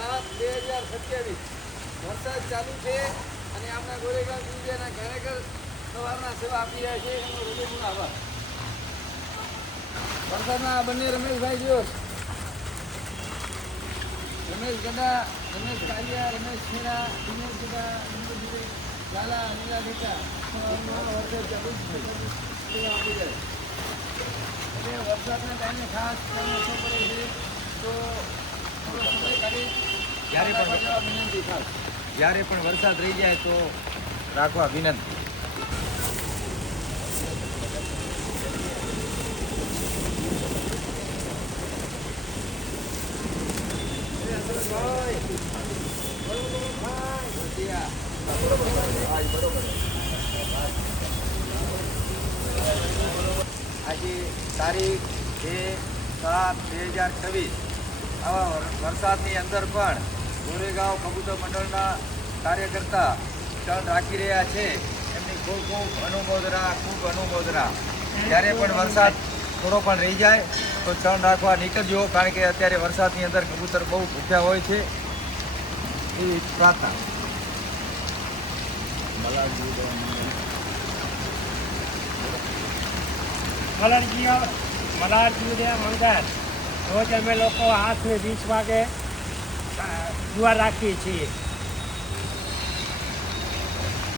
7/2027 વરસાદ ચાલુ છે અને આપણા ગોરેગાંવ જિલ્લાના કાર્યકર સવારના સેવા આપી રહ્યા છે એનો હૃદયપૂર્વક આભાર. વરસાદના બંને રમેશભાઈ જો રમેશ ગડા, રમેશ કાલિયા, રમેશ ખેડા, દિનેશ ગડા, લાલા નીલા બેટા વરસાદ ચાલુ જ સેવા આપી જાય એટલે વરસાદના ટાઈમે ખાસ ખ્યાલ ઓછો પડે છે તો થોડો સમય કાઢી જ્યારે પણ વરસાદ રહી જાય તો રાખવા વિનંતી. આજે તારીખ 2/7/2026 આવા વરસાદની અંદર પણ ગોરેગાંવ કબૂતર મંડળના કાર્યકર્તા ચણ રાખી રહ્યા છે. એમની ખૂબ અનુમોદના. જ્યારે પણ વરસાદ થોડો પણ રહી જાય તો ચણ રાખવા નીકળજો, કારણ કે અત્યારે વરસાદની અંદર કબૂતર બહુ ભૂખ્યા હોય છે. એવી પ્રાર્થના. મલારજી મંગળ રોજ અમે લોકો 8 ને 20 વાગે જુવાર રાખીએ છીએ.